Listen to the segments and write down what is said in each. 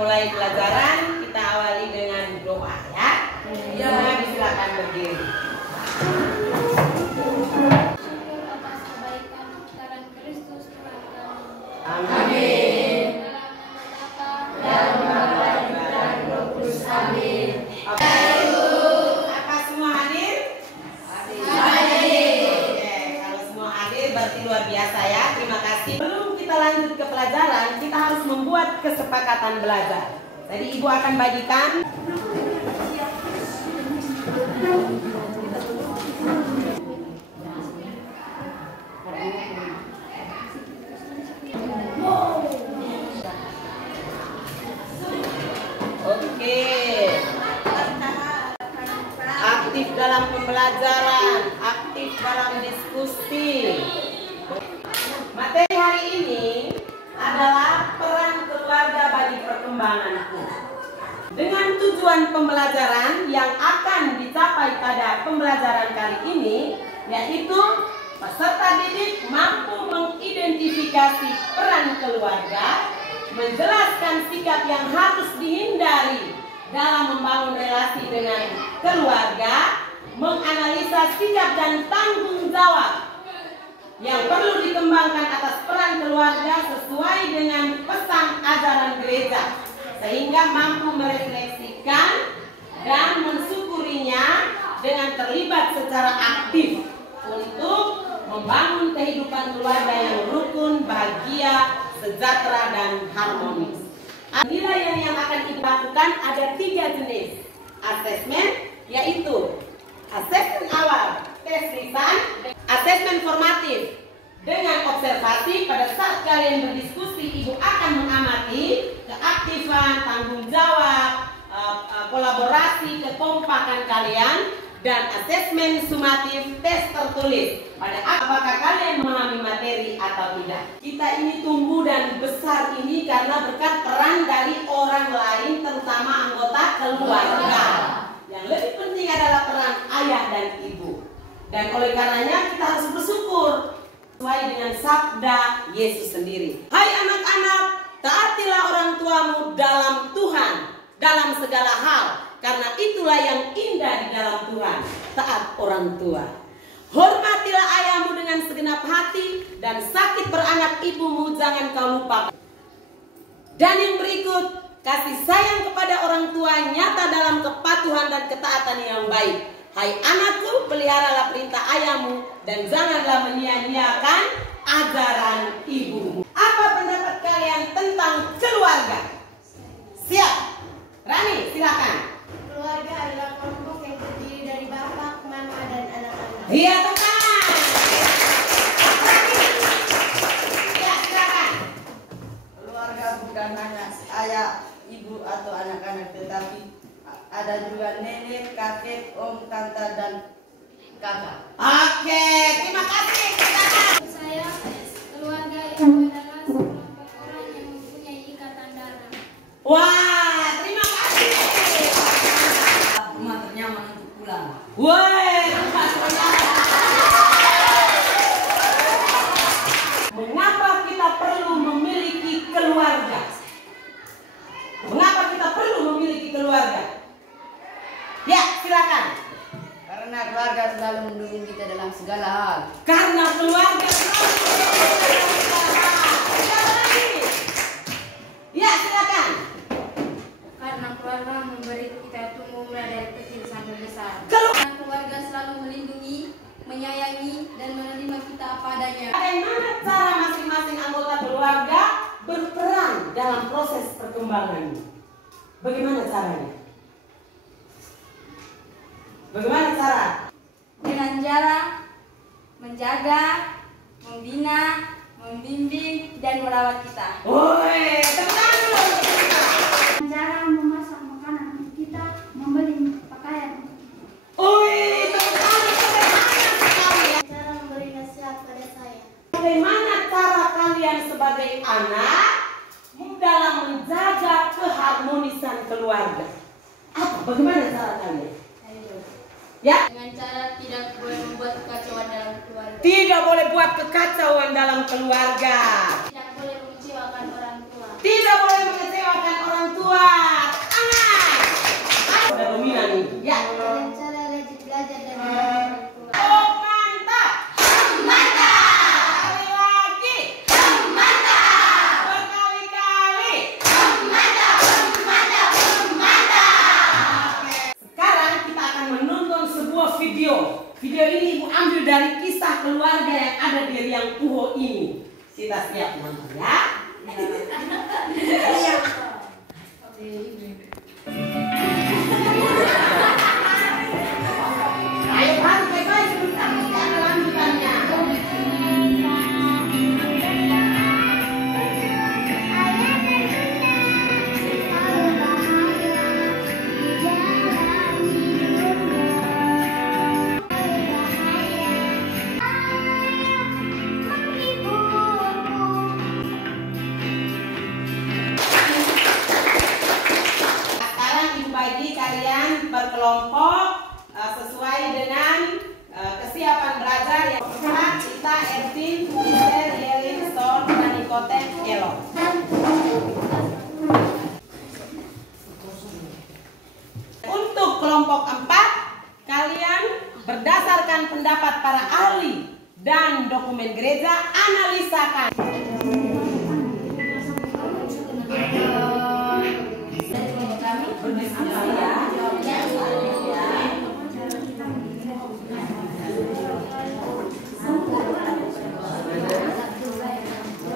mulai pelajaran, kita awali dengan doa ya. Semua disilakan berdiri. Atas kebaikan Tuhan Kristus Tuhan kami. Amin. Dan Bapa dan Roh Kudus. Amin. Apa semua hadir? Hadir. Oke, kalau semua hadir berarti luar biasa ya. Terima kasih. Sebelum kita lanjut ke pelajaran, kita harus membuat kesepakatan belajar. Jadi Ibu akan bagikan. Oke. Aktif dalam pembelajaran, aktif dalam diskusi. Materi hari ini adalah peran keluarga bagi perkembanganku. Dengan tujuan pembelajaran yang akan dicapai pada pembelajaran kali ini, yaitu peserta didik mampu mengidentifikasi peran keluarga, menjelaskan sikap yang harus dihindari dalam membangun relasi dengan keluarga, menganalisa sikap dan tanggung jawab yang perlu dikembangkan atas peran keluarga sesuai dengan pesan ajaran gereja, sehingga mampu merefleksikan dan mensyukurinya dengan terlibat secara aktif untuk membangun kehidupan keluarga yang rukun, bahagia, sejahtera, dan harmonis. Penilaian yang akan kita lakukan ada 3 jenis asesmen, yaitu asesmen awal, tes lisan, asesmen formatif dengan observasi. Pada saat kalian berdiskusi, Ibu akan mengamati keaktifan, tanggung jawab, kolaborasi, kekompakan kalian. Dan asesmen sumatif, tes tertulis pada apakah kalian memahami materi atau tidak. Kita ini tumbuh dan besar ini karena berkat peran dari orang lain, terutama anggota keluarga. Yang lebih penting adalah peran ayah dan ibu. Dan oleh karenanya kita harus bersyukur sesuai dengan sabda Yesus sendiri. Hai anak-anak, taatilah orang tuamu dalam Tuhan, dalam segala hal, karena itulah yang indah di dalam Tuhan. Taat orang tua. Hormatilah ayahmu dengan segenap hati, dan sakit beranak ibumu jangan kau lupakan. Dan yang berikut, kasih sayang kepada orang tua nyata dalam kepatuhan dan ketaatan yang baik. Hai anakku, peliharalah perintah ayahmu dan janganlah menyia-nyiakan ajaran ibumu. Apa pendapat kalian tentang keluarga? Siap? Rani, silakan. Keluarga adalah kelompok yang terdiri dari bapak, mama, dan anak-anak. Iya, teman. Ya, silakan. Keluarga bukan hanya ayah, ibu, atau anak-anak, tetapi ada juga nenek, kakek, om, tante, dan kakak. Oke, terima kasih. Silakan. Saya, keluarga itu adalah sekelompok orang yang mempunyai ikatan darah. Wah, terima kasih. Rumah ternyaman untuk pulang. Woi, mengapa kita perlu memiliki keluarga? Mengapa kita perlu memiliki keluarga? Ya, silakan. Karena keluarga selalu mendukung kita dalam segala hal. Karena keluarga selalu ya, silakan. Karena keluarga memberi kita tumbuh mulai dari kecil sampai besar. Karena keluarga selalu melindungi, menyayangi, dan menerima kita apa adanya. bagaimana cara masing-masing anggota keluarga berperan dalam proses perkembangan? Bagaimana caranya? Bagaimana cara? Dengan cara menjaga, membina, membimbing, dan merawat kita. Woi, tenang dulu. Cara memasak makanan untuk kita, membeli pakaian. Woi, tenang, sederhana sekali ya. Cara memberi nasihat pada saya. Bagaimana cara kalian sebagai anak dalam menjaga keharmonisan keluarga? Apa? Bagaimana cara kalian? Ya? Dengan cara tidak boleh membuat kekacauan dalam keluarga. Tidak boleh buat kekacauan dalam keluarga. Tidak boleh mengecewakan orang tua. Tidak boleh mengecewakan orang tua. yang puho ini. Kita siap nonton ya? Iya. Ayo Pak, baik-baik sebentar, kita ada lanjutannya. Kalian berkelompok sesuai dengan kesiapan belajar yang pertama kita Ervin, Mister, Yelin, Storm, dan Ikotek, Elo. Untuk kelompok 4, kalian berdasarkan pendapat para ahli dan dokumen gereja, analisakan.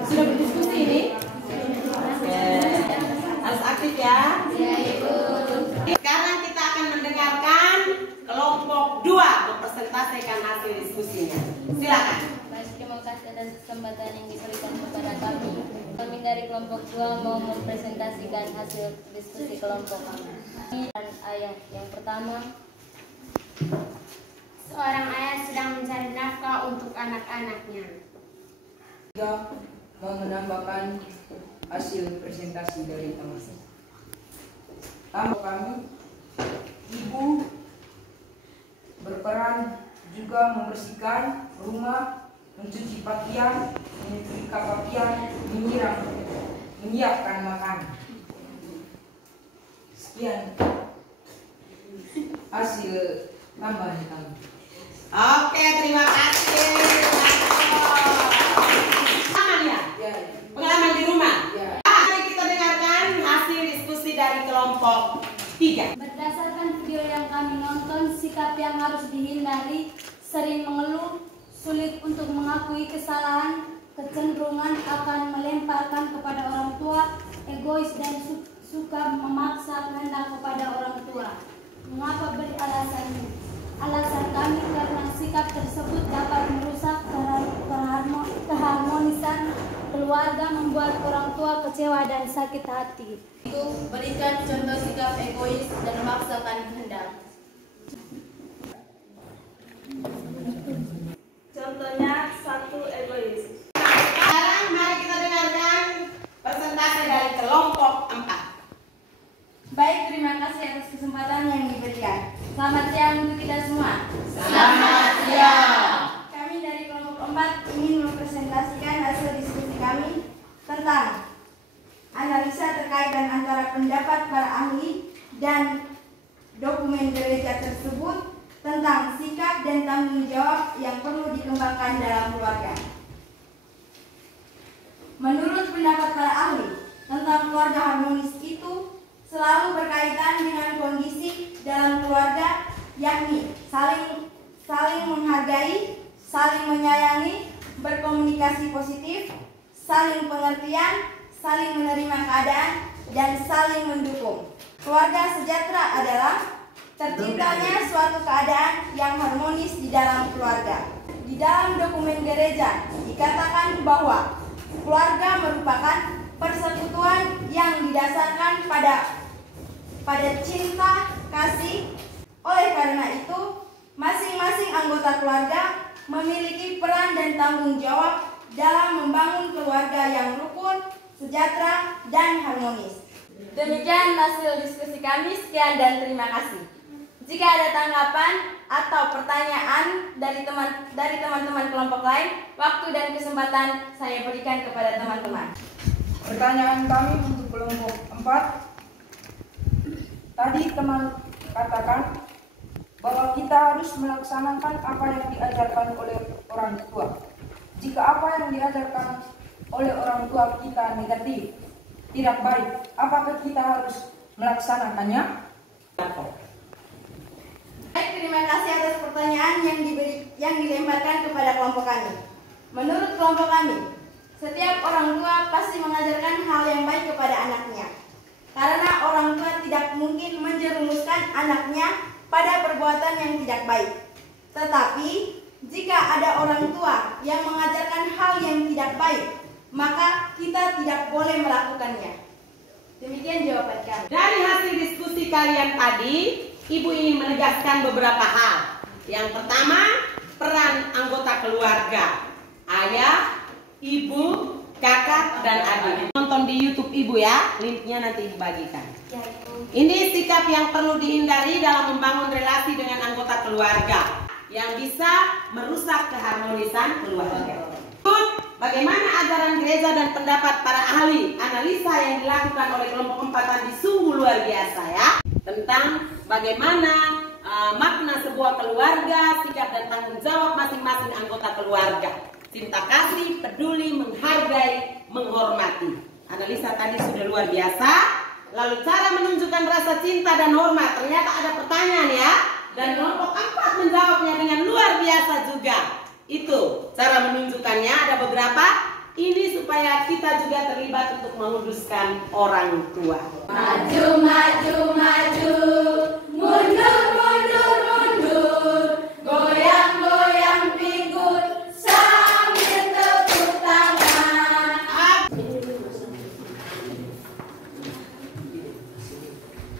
Sudah berdiskusi ini? Harus aktif ya. Sekarang kita akan mendengarkan kelompok 2 mempresentasikan hasil diskusinya. Silakan. Baik, terima kasih atas kesempatan yang diberikan kepada kami. Kami dari kelompok 2 mau mempresentasikan hasil diskusi kelompok kami. Dan ayat yang pertama, Seorang ayah sedang mencari nafkah untuk anak-anaknya. Juga menambahkan hasil presentasi dari teman. Tamu kami, ibu berperan juga membersihkan rumah, mencuci pakaian, menyetrika pakaian, menyiapkan makanan. Sekian hasil tambahan kami. Oke, terima kasih. Pengalaman ya? Ya, Pengalaman di rumah? ya. Mari kita dengarkan hasil diskusi dari kelompok 3. berdasarkan video yang kami nonton, sikap yang harus dihindari, sering mengeluh, sulit untuk mengakui kesalahan, kecenderungan akan melemparkan kepada orang tua, egois dan suka memaksa kehendak kepada orang tua. Mengapa beri alasannya? Alasan kami karena sikap tersebut dapat merusak keharmonisan keluarga, membuat orang tua kecewa dan sakit hati. Itu berikan contoh sikap egois dan memaksakan kehendak. Contohnya 1 egois. Sekarang mari kita dengarkan presentasi dari kelompok 4. Baik, terima kasih atas kesempatan yang diberikan. Selamat siang untuk kita semua. Selamat siang. Kami dari kelompok 4 ingin mempresentasikan hasil diskusi kami tentang analisa terkait antara pendapat para ahli dan dokumen gereja tersebut tentang sikap dan tanggung jawab yang perlu dikembangkan dalam keluarga. Menurut pendapat para ahli tentang keluarga harmonis itu selalu berkaitan dengan kondisi dalam keluarga, yakni saling menghargai, saling menyayangi, berkomunikasi positif, saling pengertian, saling menerima keadaan, dan saling mendukung. Keluarga sejahtera adalah terciptanya suatu keadaan yang harmonis di dalam keluarga. Di dalam dokumen gereja dikatakan bahwa keluarga merupakan persekutuan yang didasarkan pada cinta, kasih. Oleh karena itu, masing-masing anggota keluarga memiliki peran dan tanggung jawab dalam membangun keluarga yang rukun, sejahtera, dan harmonis. Demikian hasil diskusi kami. Sekian dan terima kasih. Jika ada tanggapan atau pertanyaan dari teman-teman kelompok lain, waktu dan kesempatan saya berikan kepada teman-teman. Pertanyaan kami untuk kelompok 4. Tadi teman katakan bahwa kita harus melaksanakan apa yang diajarkan oleh orang tua. Jika apa yang diajarkan oleh orang tua kita negatif, tidak baik, apakah kita harus melaksanakannya? Baik, terima kasih atas pertanyaan yang dilemparkan kepada kelompok kami. Menurut kelompok kami, setiap orang tua pasti mengajarkan hal yang baik kepada anaknya. Karena orang tua tidak mungkin menjerumuskan anaknya pada perbuatan yang tidak baik. Tetapi, jika ada orang tua yang mengajarkan hal yang tidak baik, maka kita tidak boleh melakukannya. Demikian jawaban kami. Dari hasil diskusi kalian tadi, Ibu ingin menegaskan beberapa hal. Yang pertama, peran anggota keluarga. Ayah, ibu, kakak, dan adik. Nonton di YouTube Ibu ya, linknya nanti dibagikan. Ini sikap yang perlu dihindari dalam membangun relasi dengan anggota keluarga yang bisa merusak keharmonisan keluarga. Bagaimana ajaran gereja dan pendapat para ahli analisa yang dilakukan oleh kelompok 4 tadi sungguh luar biasa ya, tentang bagaimana makna sebuah keluarga, sikap dan tanggung jawab masing-masing anggota keluarga. Cinta kasih, peduli, menghargai, menghormati. Analisa tadi sudah luar biasa. Lalu cara menunjukkan rasa cinta dan hormat. Ternyata ada pertanyaan ya. Dan kelompok 4 menjawabnya dengan luar biasa juga. Itu cara menunjukkannya, ada beberapa. Ini supaya kita juga terlibat untuk menguduskan orang tua. Maju, maju, maju, mundur, mundur, mundur, goyang, goyang pinggul sambil tepuk tangan.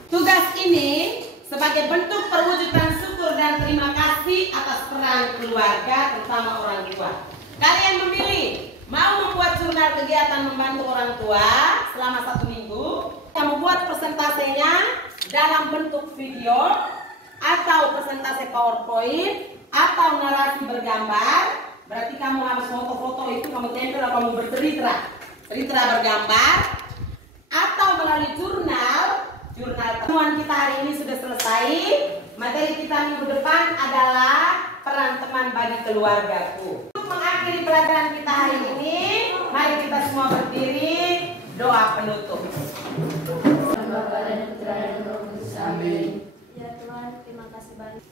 Tugas ini sebagai bentuk perwujudan syukur dan terima kasih atas peran keluarga, terutama orang tua. Kalian memilih mau membuat jurnal kegiatan membantu orang tua selama 1 minggu, kamu buat presentasenya dalam bentuk video atau presentasi PowerPoint atau narasi bergambar. Berarti kamu harus foto-foto itu kamu tempel atau kamu bercerita bergambar, atau melalui jurnal. Pertemuan kita hari ini sudah selesai. Materi kita minggu depan adalah peran teman bagi keluargaku. Untuk mengakhiri pelajaran kita hari ini, mari kita semua berdiri, doa penutup. Amin. Ya Tuhan, terima kasih banyak.